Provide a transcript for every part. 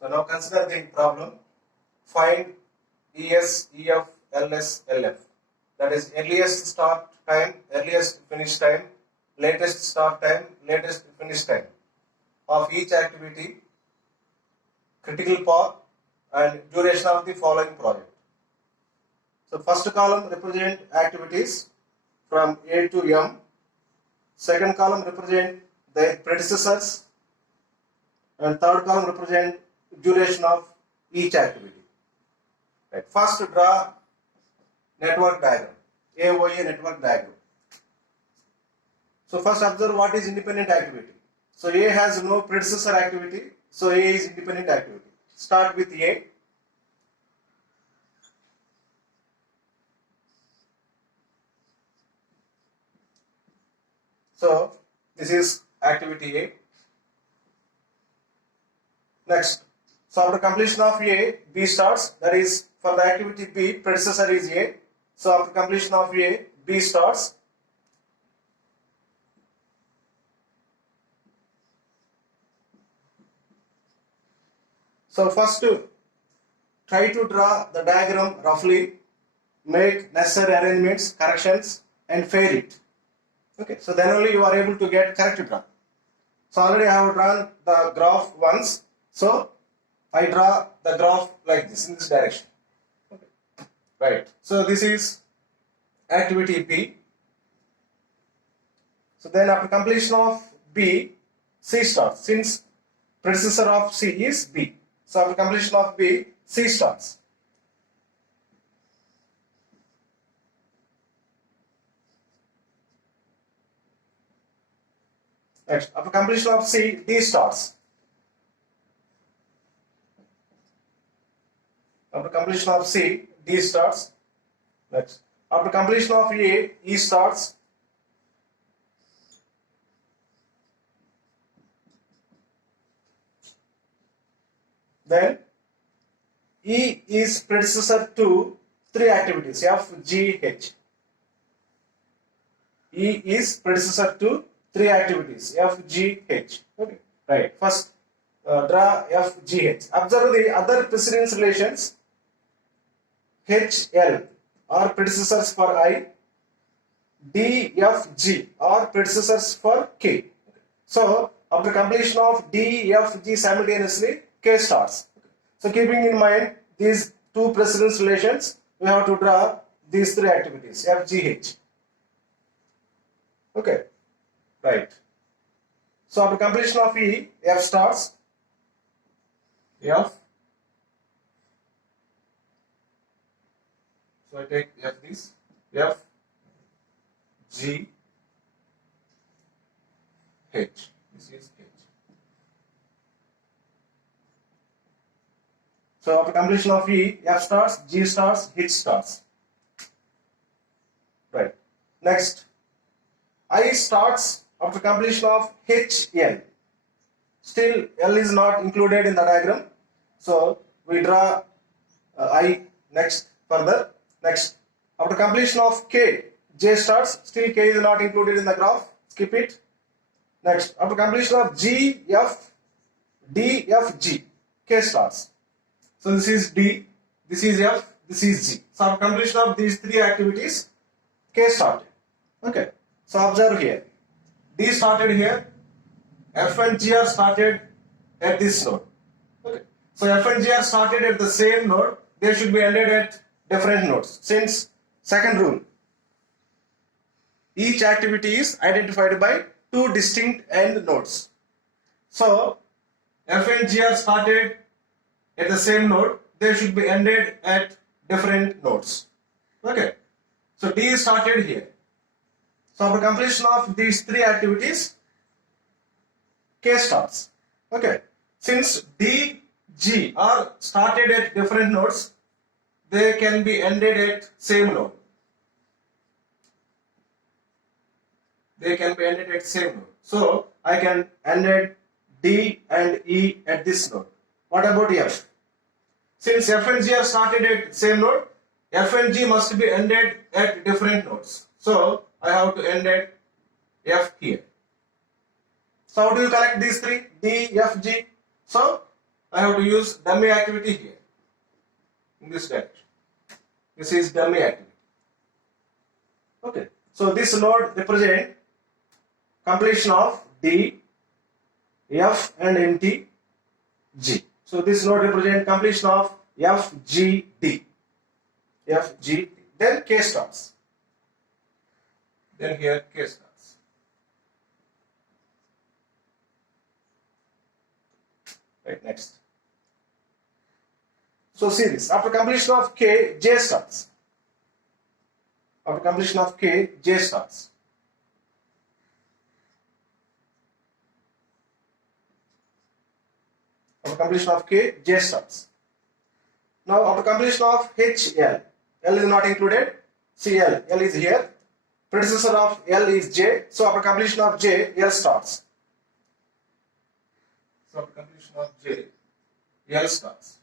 So now consider the problem. Find ES, EF, LS, LF. That is earliest start time, earliest finish time, latest start time, latest finish time of each activity, critical path, and duration of the following project. So first column represent activities from A to M. Second column represent their predecessors, and third column represent duration of each activity. Right. First draw network diagram, AOA network diagram. So first observe what is independent activity. So A has no predecessor activity, so A is independent activity. Start with A. So this is activity A. Next, so after completion of A, B starts. That is for the activity B, predecessor is A. So after completion of A, B starts. So first try to draw the diagram roughly, make necessary arrangements, corrections, and fade it. Okay, so then only you are able to get correct draw. So already I have drawn the graph once, so I draw the graph like this, in this direction. Okay. Right, so this is activity B. So then after completion of B, C starts. Since predecessor of C is B, so after completion of B, C starts. Next, after completion of C, D starts. After completion of C, D starts. Next, after completion of A, E starts. Then E is predecessor to three activities, F, G, H. E is predecessor to three activities, F, G, H. Okay, right. First, draw F, G, H. Observe the other precedence relations. H, L are predecessors for I. D, F, G are predecessors for K. So, after completion of D, F, G simultaneously, K starts. So, keeping in mind these two precedence relations, we have to draw these three activities, F, G, H. Okay, right. So, after completion of E, F starts. F. So, I take F this. F, G, H. This is H. So after completion of E, F starts, G starts, H starts. Right. Next, I starts after completion of H, L. Still, L is not included in the diagram. So we draw I next further. Next, after completion of K, J starts. Still, K is not included in the graph. Skip it. Next, after completion of G, F, D, F, G, K starts. So this is D, this is F, this is G. So after completion of these three activities, K started. Okay. So observe here. D started here. F and G are started at this node. Okay. So F and G are started at the same node. They should be ended at different nodes. Since second rule, each activity is identified by two distinct end nodes. So F and G are started at the same node, they should be ended at different nodes. Okay. So D is started here. So after completion of these three activities, K starts. Okay. Since D, G are started at different nodes, they can be ended at same node. They can be ended at same node. So I can end at D and E at this node. What about F? Since F and G are started at same node, F and G must be ended at different nodes. So I have to end at F here. So how do you collect these three? D, F, G. So I have to use dummy activity here in this direction. This is dummy activity. Okay. So this node represent completion of D, F and empty G. So this node represent completion of F, G, D. F, G, D. Then K starts. Then here K starts. Right, next. So see this. After completion of K, J starts. After completion of K, J starts. After completion of K, J starts. Now after completion of H, L. L is not included. See L. L is here. Predecessor of L is J. So after completion of J, L starts. So after completion of J, L starts.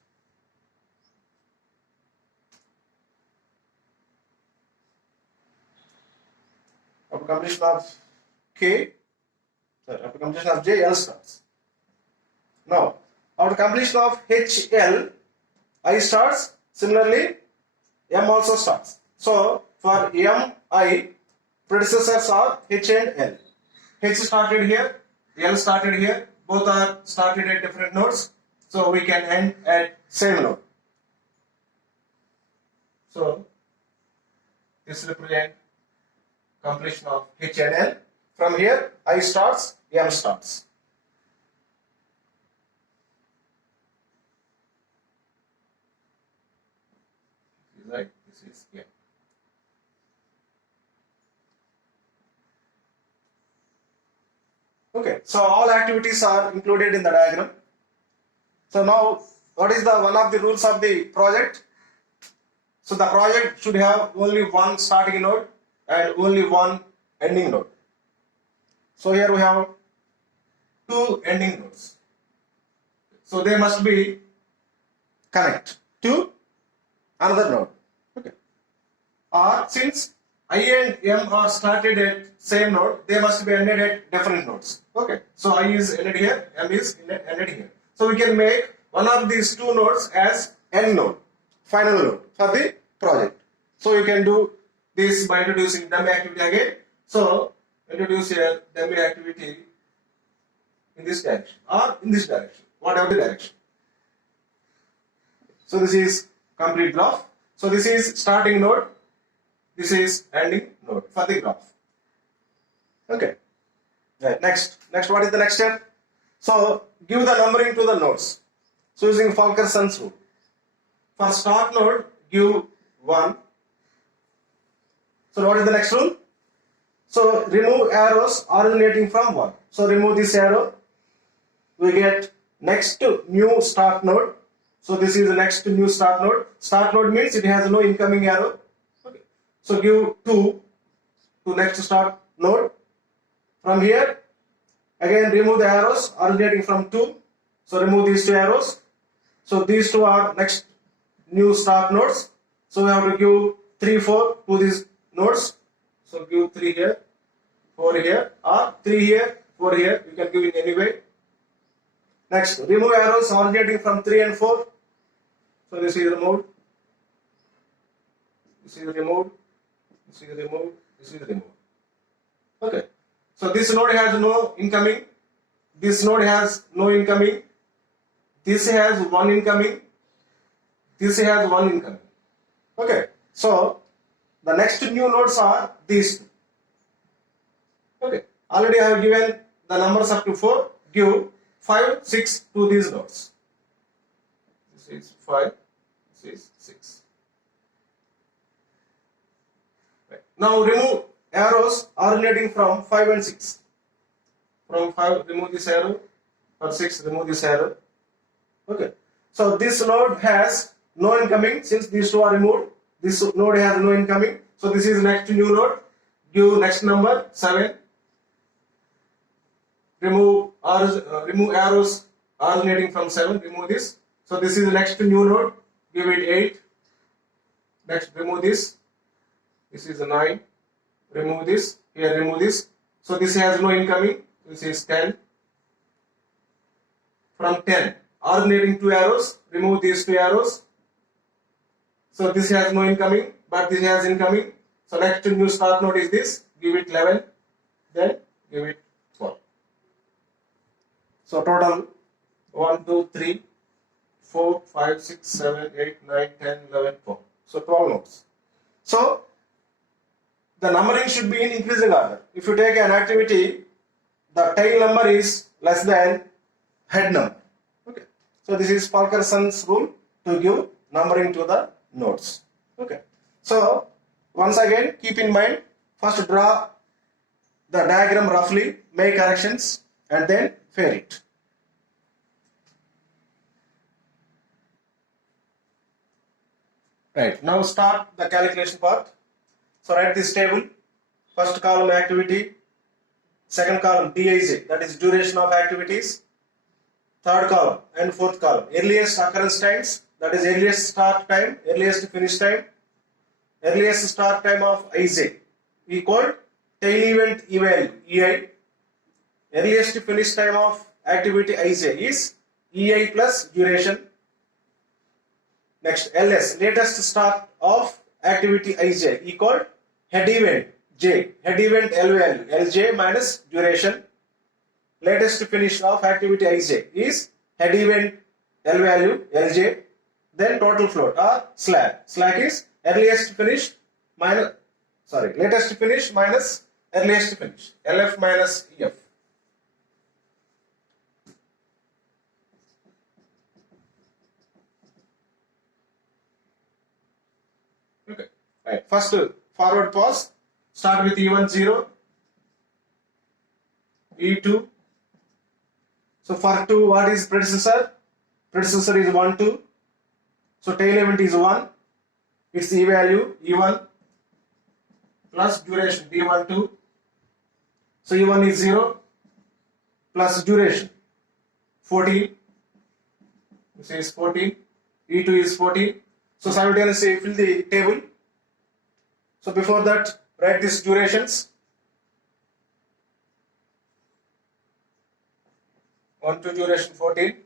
After completion of K, after completion of J, L starts. Now, after completion of H, L, I starts. Similarly, M also starts. So, for M, I, predecessors are H and L. H started here, L started here. Both are started at different nodes. So, we can end at same node. So, this represents completion of H and L. From here, I starts, M starts. Right, this is M. Okay, so all activities are included in the diagram. So now, what is the one of the rules of the project? So the project should have only one starting node and only one ending node. So here we have two ending nodes. So they must be connect to another node. Okay. Or since I and M are started at same node, they must be ended at different nodes. Okay. So I is ended here, M is ended here. So we can make one of these two nodes as end node, final node for the project. So you can do this by introducing dummy activity again. So introduce a dummy activity in this direction or in this direction, whatever the direction. So this is complete graph. So this is starting node. This is ending node for the graph. Okay. Right. Next, what is the next step? So give the numbering to the nodes. So using Fulkerson's rule. For start node, give 1. So what is the next rule? So remove arrows originating from 1. So remove this arrow. We get next new start node. So this is the next new start node. Start node means it has no incoming arrow. Okay. So give 2 to next start node. From here, again remove the arrows originating from 2. So remove these two arrows. So these two are next new start nodes. So we have to give 3, 4 to these nodes. So give 3 here, 4 here, or 3 here, 4 here. You can give in any way. Next, remove arrows originating from 3 and 4. So this is removed. This is removed. This is removed. This is removed. Okay. So this node has no incoming. This node has no incoming. This has one incoming. This has one incoming. Okay. So the next new nodes are these two. Okay. Already I have given the numbers up to 4. Give 5, 6 to these nodes. This is 5. This is 6. Right. Now remove arrows originating from 5 and 6. From 5, remove this arrow. For 6, remove this arrow. Okay. So this node has no incoming since these two are removed. This node has no incoming. So this is next new node. Give next number 7. Remove arrows originating from 7. Remove this. So this is the next new node. Give it 8. Next remove this. This is 9. Remove this. Here remove this. So this has no incoming. This is 10. From 10 alternating two arrows, remove these two arrows. So this has no incoming, but this has incoming. So next new start node is this, give it 11, then give it 12. So total 1, 2, 3, 4, 5, 6, 7, 8, 9, 10, 11, 12. So 12 nodes. So the numbering should be in increasing order. If you take an activity, the tail number is less than head number. Okay. So this is Fulkerson's rule to give numbering to the nodes. Okay. So once again, keep in mind, first draw the diagram roughly, make corrections, and then fair it. Right. Now start the calculation part. So write this table. First column activity, second column DIJ, that is duration of activities, third column and fourth column earliest occurrence times, that is earliest start time, earliest finish time, earliest start time of IJ equal tail event E value EI, earliest finish time of activity IJ is EI plus duration. Next, LS, latest start of activity IJ equal head event J, head event L value LJ minus duration. Latest finish of activity IJ is head event L value LJ, then total float or slack. Slack is earliest finish minus, latest finish minus earliest finish, LF minus EF. Okay, right. First forward pass, start with E1 0, E2. So for 2, what is predecessor? Predecessor is 1 2. So tail event is 1. Its E value E1 plus duration D1 2. So E1 is 0 plus duration 14. This is 14. E2 is 14. So simultaneously fill the table. So before that, write these durations. 1 to duration 14.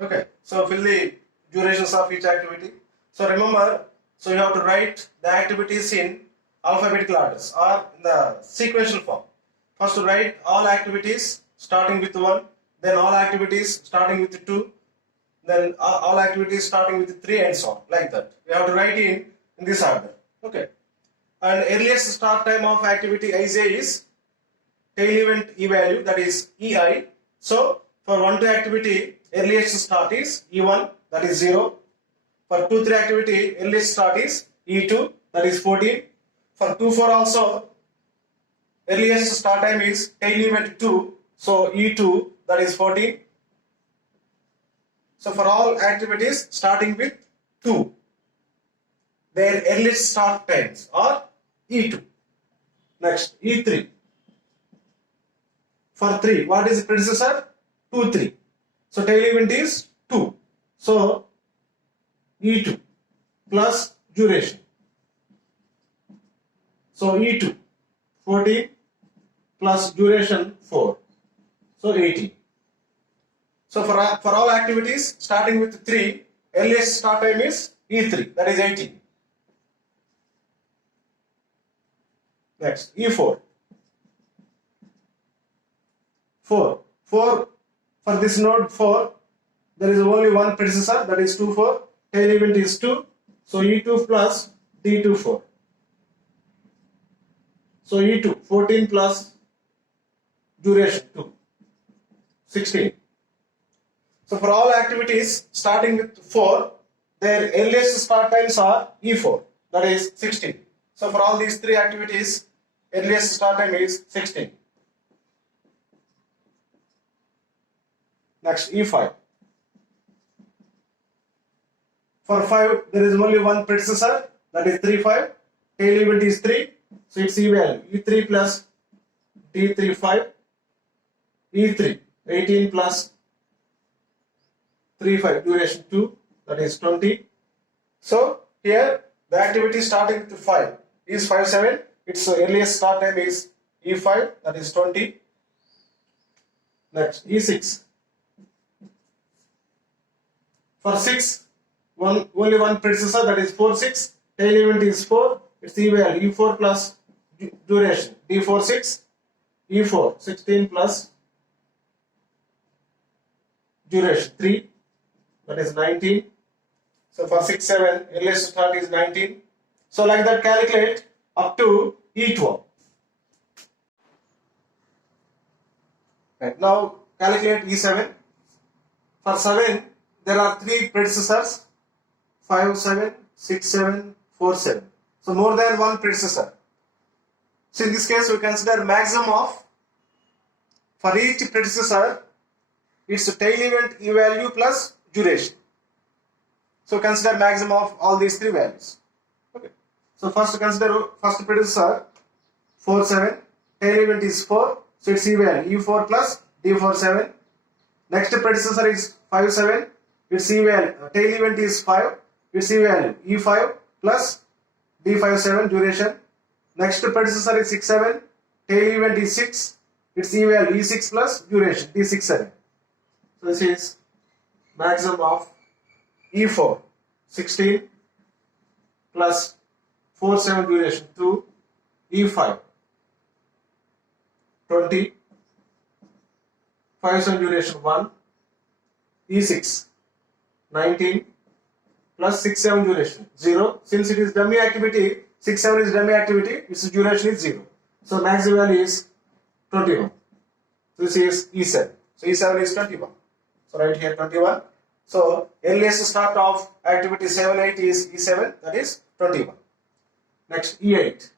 Okay, so fill the durations of each activity. So remember, so you have to write the activities in alphabetical orders or in the sequential form. First write all activities starting with 1, then all activities starting with 2, then all activities starting with 3 and so on, like that. You have to write in this order. Okay. And earliest start time of activity IJ is tail event E value, that is EI. So for 1 2 activity, earliest start is E1, that is 0. For 2 3 activity, earliest start is E2, that is 14. For 2 4 also, earliest start time is tail event 2, so E2, that is 14. So for all activities starting with 2, their earliest start times are E2. Next, E3. For 3, what is the predecessor? 2 3. So tail event is 2. So E2 plus duration. So E2 14 plus duration 4. So 18. So for all activities starting with 3, earliest start time is E3, that is 18. Next, E4. 4. For this node 4, there is only one predecessor, that is 2 4. Tail event is 2. So E2 plus D2 4. So E2 14 plus duration 2, 16. So for all activities starting with 4, their earliest start times are E4, that is 16. So for all these 3 activities, earliest start time is 16. Next, E5. For 5, there is only one predecessor, that is 3 5. Tail event is 3, so its E value E3 plus D3 5. E3 18 plus 3 5 duration 2, that is 20. So here the activity starting with 5 is 5 7. its earliest start time is E5, that is 20. Next, E6. For 6, only one predecessor, that is 4, 6. Tail event is 4. Its eval E4 plus duration D4, 6. E4, 16 plus duration 3, that is 19. So for 6, 7, earliest start is 19. So like that, calculate up to E12. Right, now calculate E7. For 7, there are 3 predecessors, 5, 7, 6, 7, 4, 7. So more than one predecessor. So in this case, we consider maximum of, for each predecessor, its tail event E value plus duration. So consider maximum of all these 3 values. Okay. So first consider first predecessor 4, 7. Tail event is 4. So its E value E4 plus D4, 7. Next predecessor is 5, 7. Its E value tail event is 5. Its E value E5 plus D5, 7 duration. Next predecessor is 6, 7. Tail event is 6. Its E value E6 plus duration D6, 7. So this is maximum of E4 16 plus 4, 7 duration 2. E5 20 5, 7 duration 1. E6 19 plus 6, 7 duration 0. Since it is dummy activity, 6, 7 is dummy activity, its duration is 0. So maximum value is 21. So this is E7. So E7 is 21. So right here 21. So earliest start of activity 7, 8 is E7, that is 21. Next E8.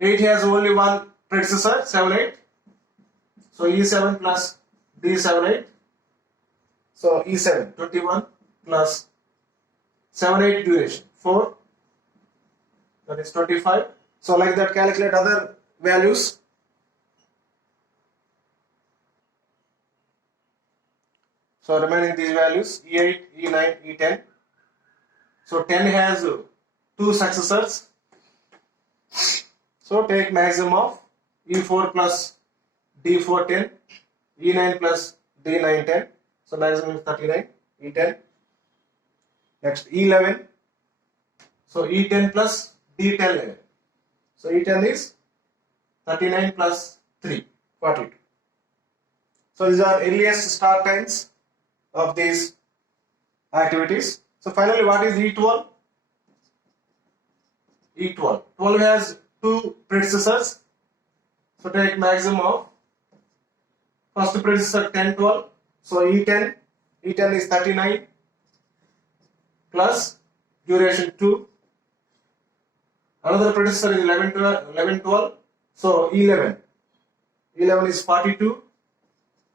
8 has only one predecessor, 7, 8. So E7 plus D7, 8. So E7 21 plus 7, 8 duration 4, that is 25. So like that, calculate other values. So remaining these values E8, E9, E10. So 10 has 2 successors. So take maximum of E4 plus D4, 10, E9 plus D9, 10. So maximum is 39, E10. Next E11. So E10 plus D10, 11. So E10 is 39 plus 3, 42. So these are earliest start times of these activities. So finally, what is E12? E12. 12 has 2 predecessors. So take maximum of first predecessor 10, 12. So E10 is 39 plus duration 2. Another predecessor is 11, 12. So E11 is 42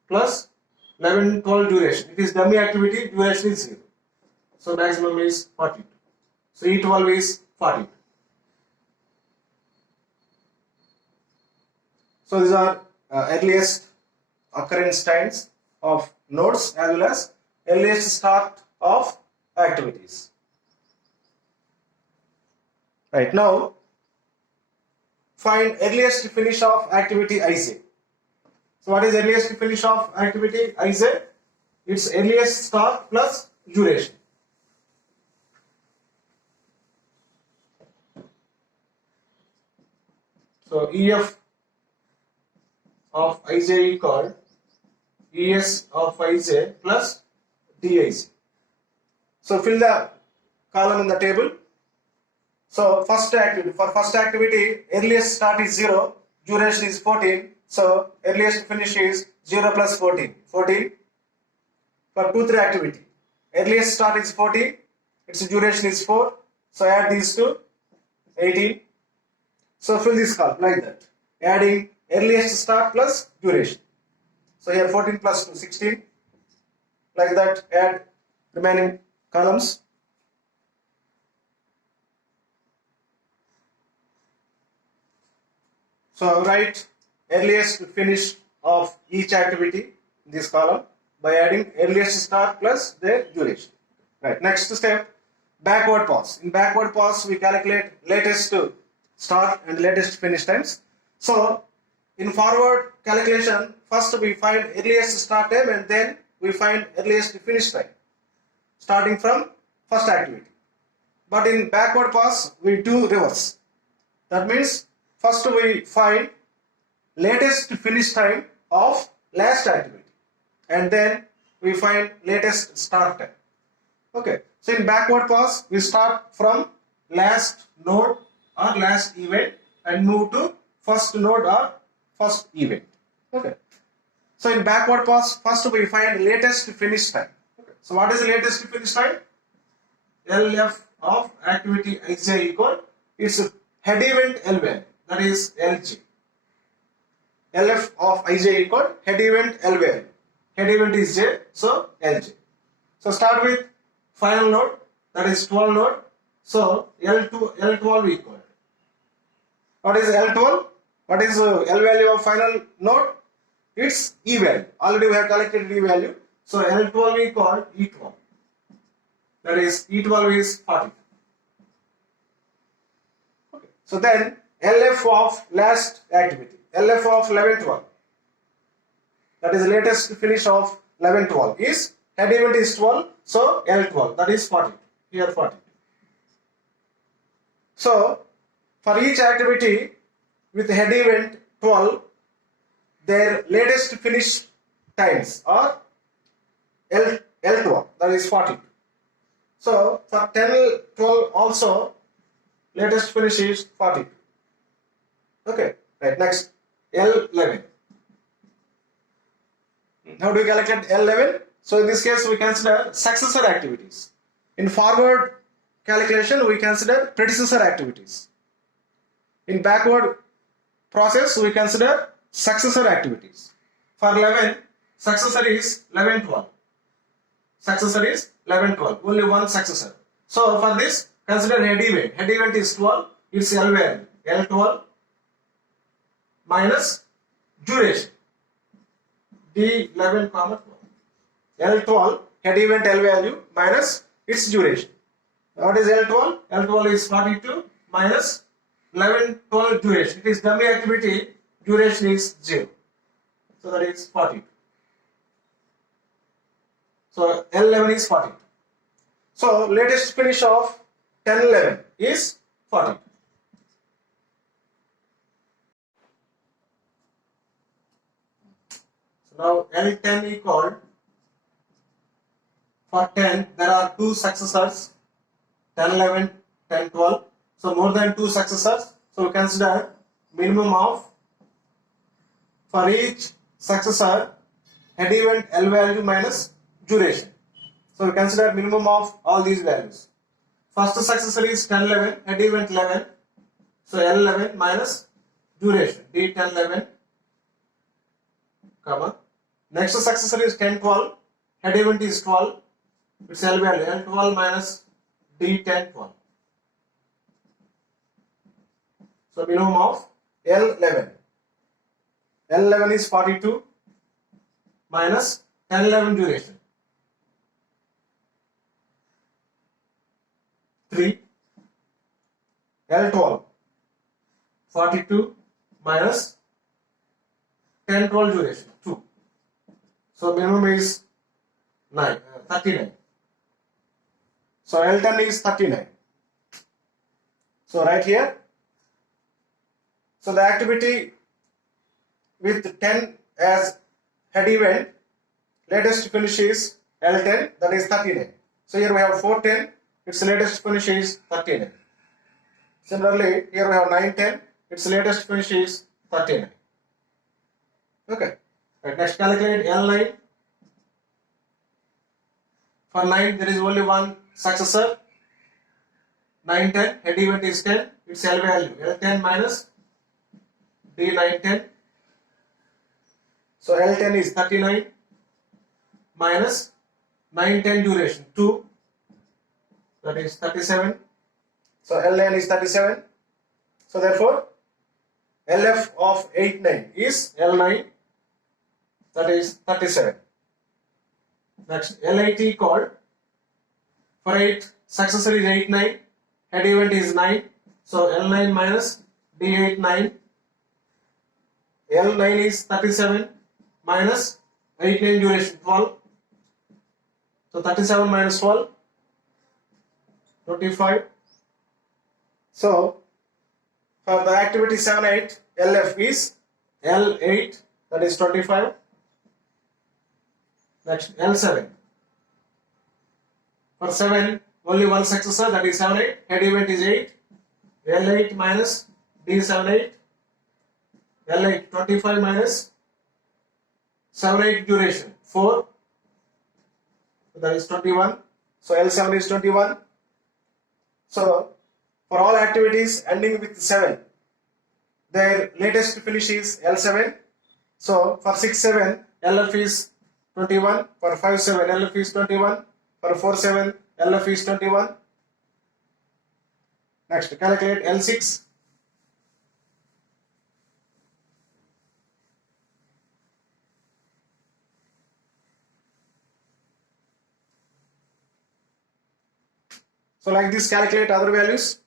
plus 11, 12 duration. It is dummy activity, duration is 0. So maximum is 42. So E12 is 42. So these are earliest occurrence times of nodes as well as earliest start of activities. Right, now find earliest finish of activity Ij. So what is earliest finish of activity Ij? Its earliest start plus duration. So EF of Ij equal ES of Ij plus Dij. So fill the column in the table. So for first activity, earliest start is 0, duration is 14. So earliest finish is 0 plus 14, 14. For 2, 3 activity, earliest start is 14, its duration is 4. So add these two, 18. So fill this column like that, adding earliest start plus duration. So here 14 plus 2, 16. Like that, add remaining columns. So write earliest finish of each activity in this column by adding earliest start plus their duration. Right. Next step, backward pass. In backward pass, we calculate latest start and latest finish times. So, in forward calculation, first we find earliest start time and then we find earliest finish time, starting from first activity. But in backward pass, we do reverse. That means first we find latest finish time of last activity and then we find latest start time. Okay, so in backward pass, we start from last node or last event and move to first node or first event. Okay, so in backward pass, first we find latest finish time. Okay. So what is the latest finish time? LF of activity Ij equal its head event L value, that is Lj. LF of Ij equal head event L value. Head event is J, so Lj. So start with final node, that is 12 node. So L12 equal. What is L12? What is L value of final node? It's E value. Already we have collected E value. So L12 equal E12. That is E12 is 40. Okay. So then LF of last activity. LF of 11-12. That is latest finish of 11-12 is head event is 12. So L12 that is 40. Here 40. So for each activity with head event 12, their latest finish times are L12 that is 40. So for 10, 12 also latest finish is 40. Okay, right, next L11. How do we calculate L11? So in this case we consider successor activities. In forward calculation we consider predecessor activities. In backward process we consider successor activities. For 11, successor is 11-12. Successor is 11-12. Only one successor. So for this consider head event. Head event is 12. Its L value L12 minus duration D11, 12. L12 head event L value minus its duration. What is L12? L12 is 42 minus 11-12 duration. It is dummy activity. Duration is 0. So that is 40. So L11 is 40. So latest finish of 10-11 is 40. So now L10 equal, for 10 there are two successors, 10-11, 10-12. So more than two successors. So we consider minimum of, for each successor, head event L value minus duration. So we consider minimum of all these values. First successor is 10-11, head event 11. So L11 minus duration D10-11, comma. Next successor is 10-12, head event is 12. Its L value L12 minus D10-12. So minimum of L11. L11 is 42 minus 10-11 duration. 3. L12 42 minus 10-12 duration 2. So minimum is 39. So L10 is 39. So right here. So the activity with 10 as head event, latest finish is L10, that is 39. So here we have 410, its latest finish is 39. Similarly, here we have 910, its latest finish is 39. Okay. Right, next calculate L9. For 9 there is only one successor. 910, head event is 10, its L value L10 minus D910. So L10 is 39 minus 910 duration 2, that is 37. So L9 is 37. So therefore LF of 89 is L9, that is 37. Next L8 equal, for 8 successor is 8, 9. Head event is 9. So L9 minus D8, 9. L9 is 37 minus 8, 9 duration 12. So 37 minus 12, 25. So for the activity 7, 8, LF is L8, that is 25. Next, L7. For 7, only one successor, that is 7, 8. Head event is 8. L8 minus D7, 8. L8, 25 minus 7, 8 duration, 4. So that is 21. So L7 is 21. So for all activities ending with 7, their latest finish is L7. So for 6, 7, LF is 21. For 5, 7, LF is 21. For 4, 7, LF is 21. Next, calculate L6. So like this, calculate other values.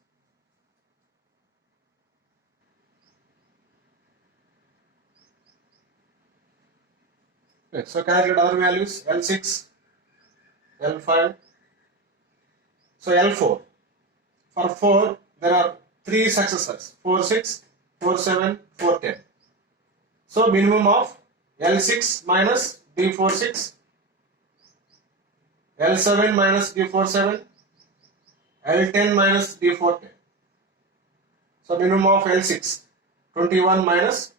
Okay, so calculate other values, L6, L5, so L4. For 4, there are 3 successors, 4, 6, 4, 7, 4, 10. So minimum of L6 minus D4, 6, L7 minus D4, 7, L10 minus D4, 10. So minimum of L6, 21 minus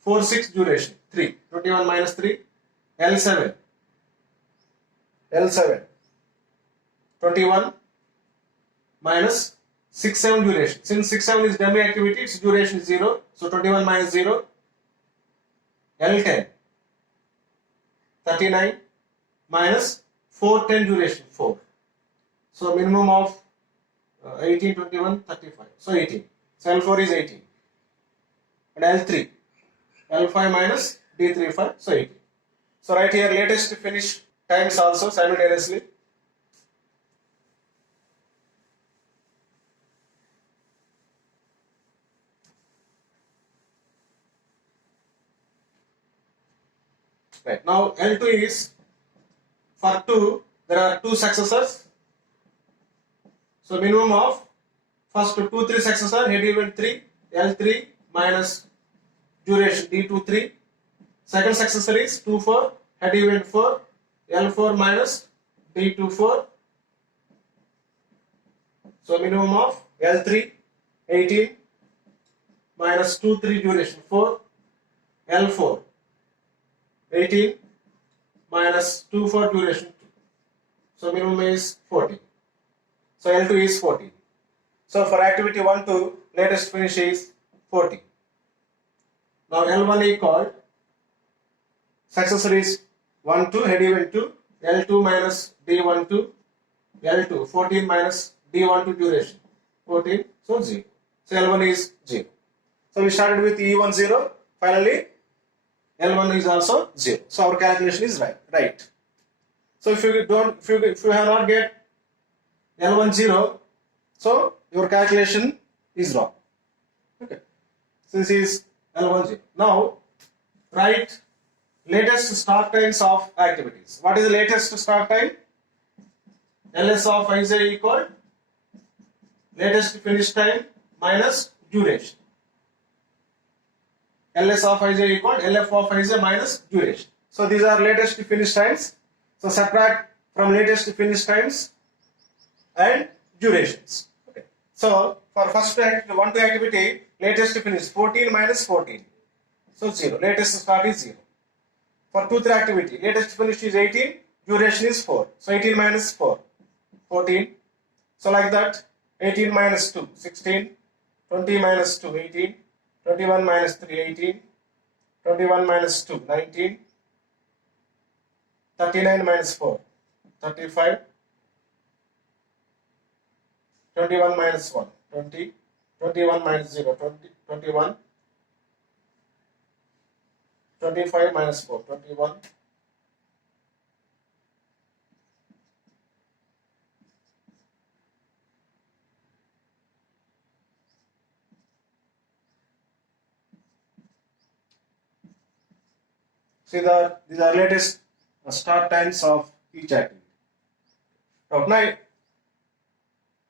4, 6 duration, 3, 21 minus 3, L7, 21 minus 6, 7 duration. Since 6, 7 is dummy activity, its duration is 0. So 21 minus 0, L10, 39 minus 4, 10 duration, 4. So minimum of 18, 21, 35. So 18. So L4 is 18. And L3, L5 minus D3, 5. So 18. So right here, latest finish times also simultaneously. Right. Now L2 is, for 2, there are 2 successors. So minimum of first 2, 3 successor, head event 3, L3 minus duration D2, 3. Second successor is 2, 4, head event 4, L4 minus D2, 4. So minimum of L3, 18 minus 2, 3 duration 4, L4, 18 minus 2, 4 duration 2. So minimum is 40. So L2 is 40. So for activity 1 to latest finish is 40. Now L1 is called, successor is 1, 2, head event 2, L2 minus D1, 2, L2, 14 minus D1, 2 duration, 14, so 0. So L1 is 0. So we started with E1, 0, finally L1 is also 0. So our calculation is right. So if you have not get L1, 0, so your calculation is wrong. Okay. So this is L1, 0. Now write latest start times of activities. What is the latest start time? LS of Ij equal latest finish time minus duration. LS of Ij equal LF of Ij minus duration. So these are latest finish times. So subtract from latest finish times and durations. Okay. So for first 1, 2 activity, latest finish 14 minus 14. So 0. Latest start is 0. For 2, 3 activity, latest finish is 18, duration is 4. So 18 minus 4, 14. So like that, 18 minus 2, 16, 20 minus 2, 18, 21 minus 3, 18, 21 minus 2, 19, 39 minus 4, 35, 21 minus 1, 20, 21 minus 0, 20, 21, 25 minus 4, 21, 21 See these are latest start times of each activity.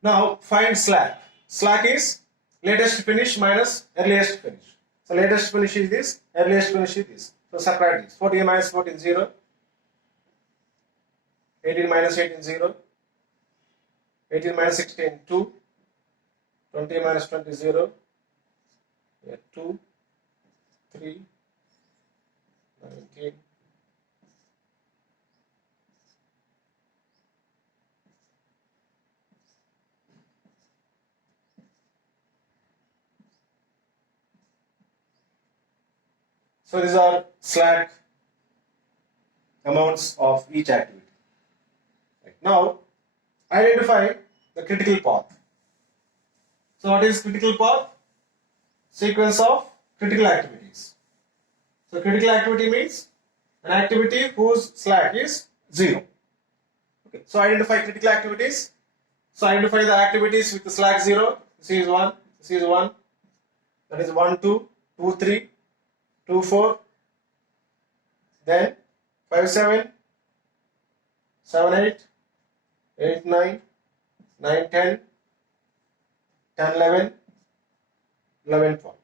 Now find slack. Slack is latest finish minus earliest finish. So latest finish is this, earliest finish is this. So subtract this. 14 minus 14 0. 18 minus 18 0. 18 minus 16 2. 20 minus 20 0. 2. 3. 19. So these are slack amounts of each activity. Right. Now identify the critical path. So what is critical path? Sequence of critical activities. So critical activity means an activity whose slack is 0. Okay. So identify critical activities. So identify the activities with the slack 0. This is 1. This is 1. That is 1 2, 2 3, 2 4. Then 5 7, 7 8, 8 9, 9 10, 10 11, 11 12.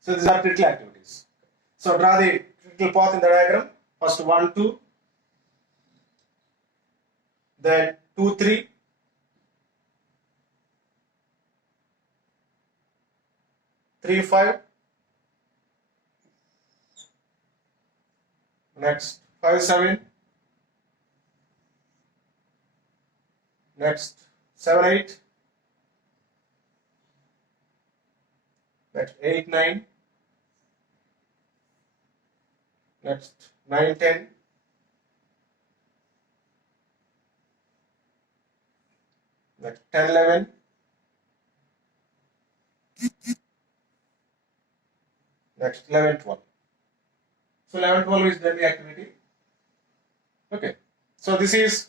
So these are critical activities. So draw the critical path in the diagram. First 1 2, then 2 3, 3 5, next 5 7, next 7 8, next 8 9, next 9 10, next 10 11, next 11 12. So 11 12 is done the activity. Okay. So this is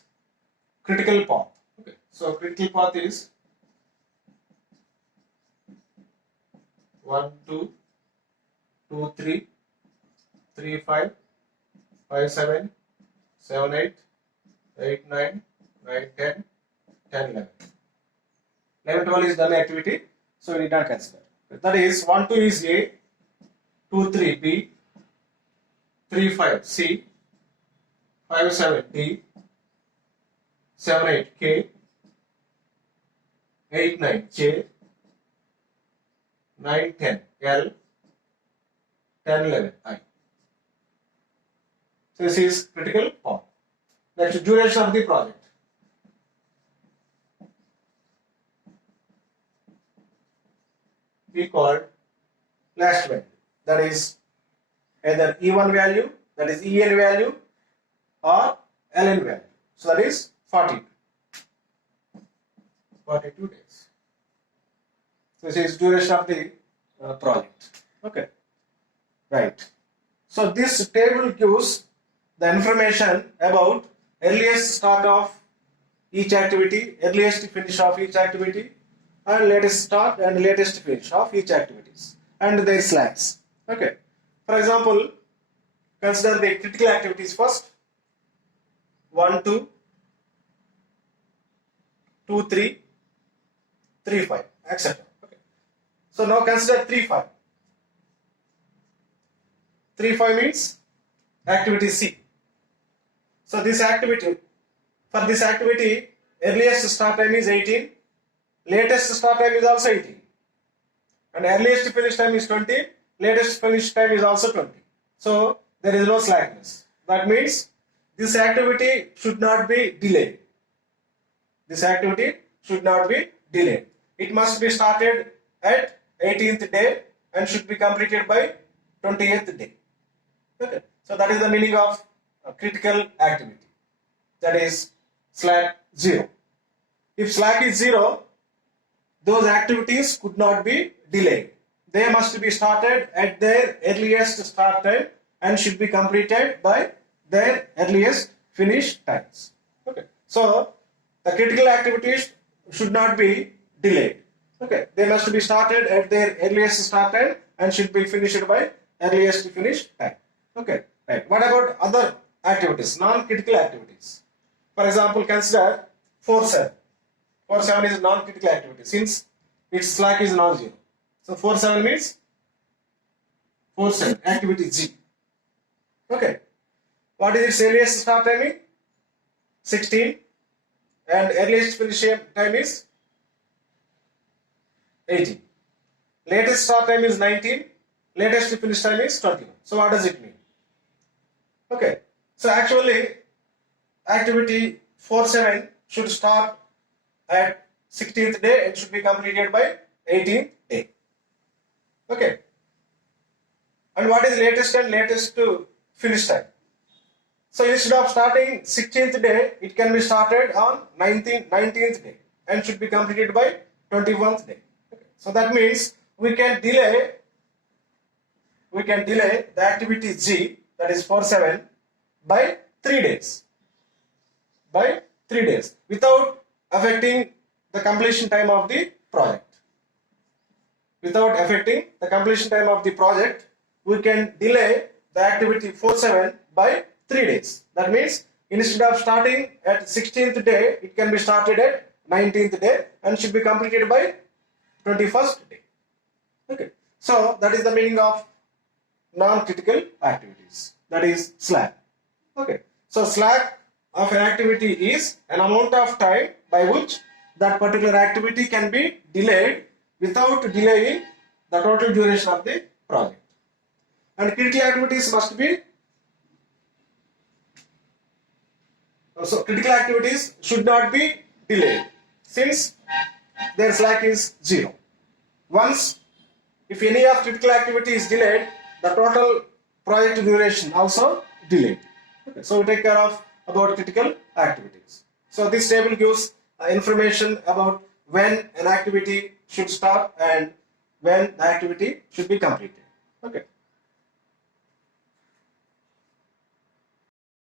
critical path. Okay. So critical path is 1 2, 2 3, 3 5, 5 7, 7 8, 8 9, 9 10, 10 11. 11 12 is done activity. So we need not consider. That is 1 2 is A, 2 3 B, 3 5 C, 5 7 D, 7 8 K, 8 9 J, 9 10 L, 10 11 I. So this is critical path. Next, duration of the project. We called last value. That is either E1 value, that is En value, or Ln value. So that is 42 days. So this is duration of the project. Okay, right. So this table gives the information about earliest start of each activity, earliest finish of each activity, and latest start and latest finish of each activities, and their slacks. Okay. For example, consider the critical activities first. 1 2, 2 3, 3 5, etc. Okay. So now consider 3 5. 3 5 means activity C. So this activity, for this activity, earliest start time is 18, latest start time is also 18, and earliest finish time is 20, latest finish time is also 20. So there is no slackness. That means this activity should not be delayed. This activity should not be delayed. It must be started at 18th day and should be completed by 28th day. Okay. So that is the meaning of critical activity. That is slack 0. If slack is 0, those activities could not be delayed. They must be started at their earliest start time and should be completed by their earliest finish times. Okay. So the critical activities should not be delayed. Okay. They must be started at their earliest start time and should be finished by earliest finish time. Okay. Right. What about other activities, non-critical activities? For example, consider 4-7. 4-7 is non-critical activity since its slack is non-zero. So 4-7 means 4-7 activity G. Okay. What is its earliest start timing? 16, and earliest finish time is 18. Latest start time is 19. Latest finish time is 21. So what does it mean? Okay. So actually, activity 4-7 should start at 16th day and should be completed by 18th day. Okay. And what is latest and latest to finish time? So instead of starting 16th day, it can be started on 19th day and should be completed by 21st day. Okay. So that means we can delay the activity G, that is 4-7, by 3 days. By 3 days without affecting the completion time of the project. Without affecting the completion time of the project, we can delay the activity 4-7 by 3 days. That means instead of starting at 16th day, it can be started at 19th day and should be completed by 21st day. Okay. So that is the meaning of non-critical activities. That is slack. Okay. So slack of an activity is an amount of time by which that particular activity can be delayed without delaying the total duration of the project. And critical activities must be, so critical activities should not be delayed since their slack is 0. Once, if any of critical activity is delayed, the total project duration also delayed. Okay. So we take care of about critical activities. So this table gives information about when an activity should start and when the activity should be completed. Okay.